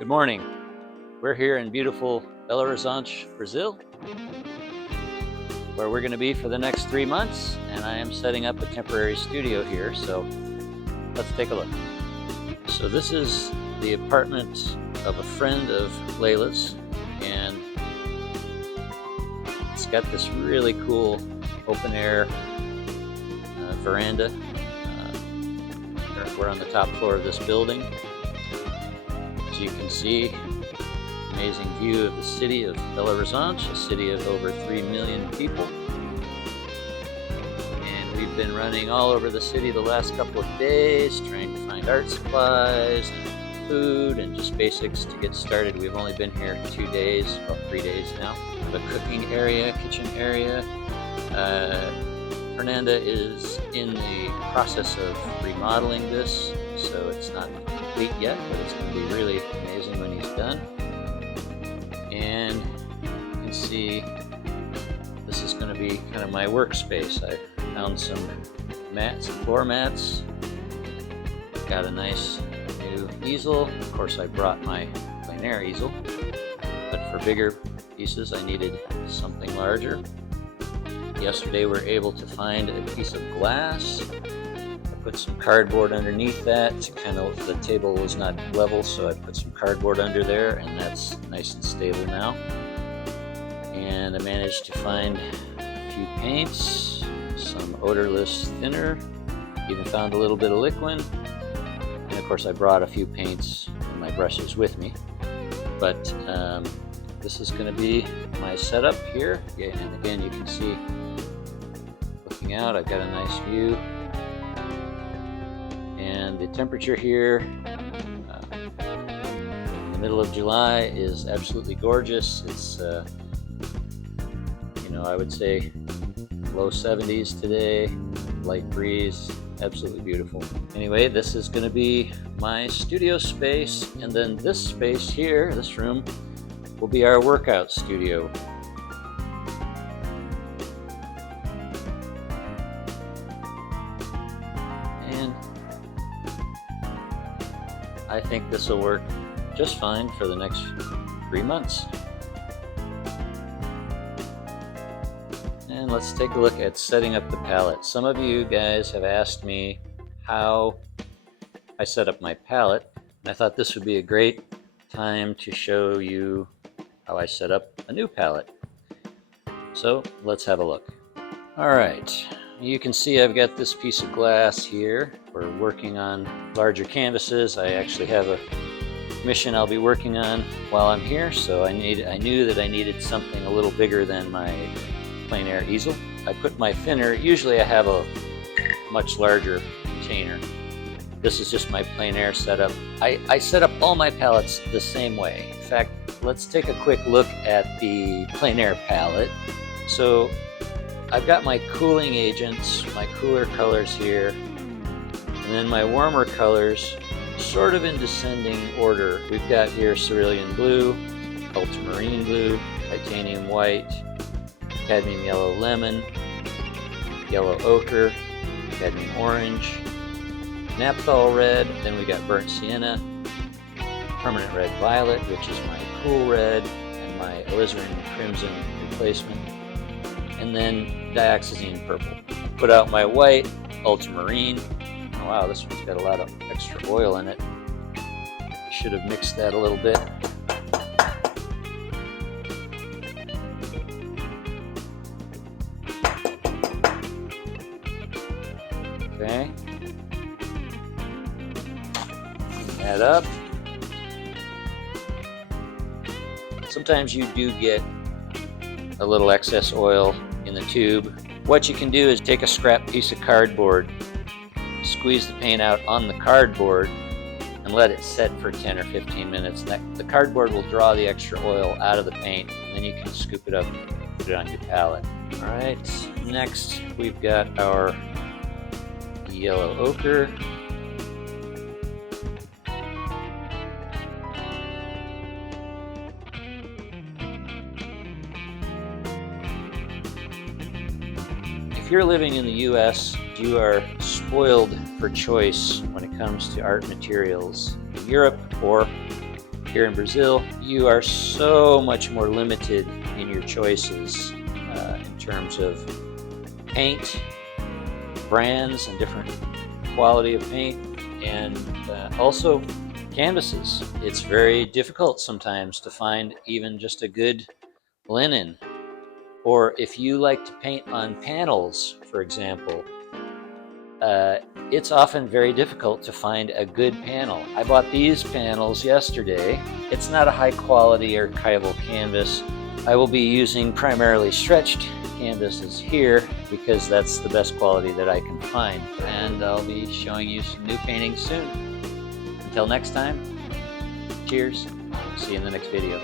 Good morning. We're here in beautiful Belo Horizonte, Brazil, where we're going to be for the next 3 months, and I am setting up a temporary studio here, so let's take a look. So this is the apartment of a friend of Layla's, and it's got this really cool open air veranda. We're on the top floor of this building. As you can see, amazing view of the city of Belo Horizonte, a city of over 3 million people. And we've been running all over the city the last couple of days, trying to find art supplies and food and just basics to get started. We've only been here 2 days, well, 3 days now. We have a cooking area, kitchen area. Fernanda is in the process of remodeling this, so it's not complete yet, but it's going to be really amazing when he's done. And you can see this is going to be kind of my workspace. I found some mats, floor mats. Got a nice new easel. Of course, I brought my plein air easel, but for bigger pieces I needed something larger. Yesterday we were able to find a piece of glass. I put some cardboard underneath that. The table was not level, so I put some cardboard under there, and that's nice and stable now. And I managed to find a few paints, some odorless thinner, even found a little bit of liquid. And of course I brought a few paints and my brushes with me. But this is going to be my setup here. And again, you can see looking out, I've got a nice view. And the temperature here in the middle of July is absolutely gorgeous. It's, I would say low 70s today, light breeze, absolutely beautiful. Anyway, this is going to be my studio space, and then this space here, this room, will be our workout studio. And I think this will work just fine for the next 3 months. And let's take a look at setting up the palette. Some of you guys have asked me how I set up my palette, and I thought this would be a great time to show you how I set up a new palette. So let's have a look. Alright, you can see I've got this piece of glass here. We're working on larger canvases. I actually have a mission I'll be working on while I'm here, so I knew that I needed something a little bigger than my plein air easel. I put my thinner, usually I have a much larger container. This is just my plein air setup. I set up all my palettes the same way. In fact, let's take a quick look at the plein air palette. So I've got my cooling agents, my cooler colors here, and then my warmer colors sort of in descending order. We've got here cerulean blue, ultramarine blue, titanium white, cadmium yellow lemon, yellow ochre, cadmium orange, naphthol red, then we got burnt sienna, permanent red violet, which is my cool red, and my alizarin crimson replacement, and then dioxazine purple. Put out my white, ultramarine. Oh, wow, this one's got a lot of extra oil in it. Should have mixed that a little bit. Okay. Clean that up. Sometimes you do get a little excess oil in the tube. What you can do is take a scrap piece of cardboard, squeeze the paint out on the cardboard, and let it set for 10 or 15 minutes. The cardboard will draw the extra oil out of the paint, and then you can scoop it up and put it on your palette. Alright, next we've got our yellow ochre. If you're living in the US, you are spoiled for choice when it comes to art materials. In Europe or here in Brazil, you are so much more limited in your choices in terms of paint, brands, and different quality of paint, and also canvases. It's very difficult sometimes to find even just a good linen. Or if you like to paint on panels, for example, it's often very difficult to find a good panel. I bought these panels yesterday. It's not a high quality archival canvas. I will be using primarily stretched canvases here because that's the best quality that I can find. And I'll be showing you some new paintings soon. Until next time, cheers. See you in the next video.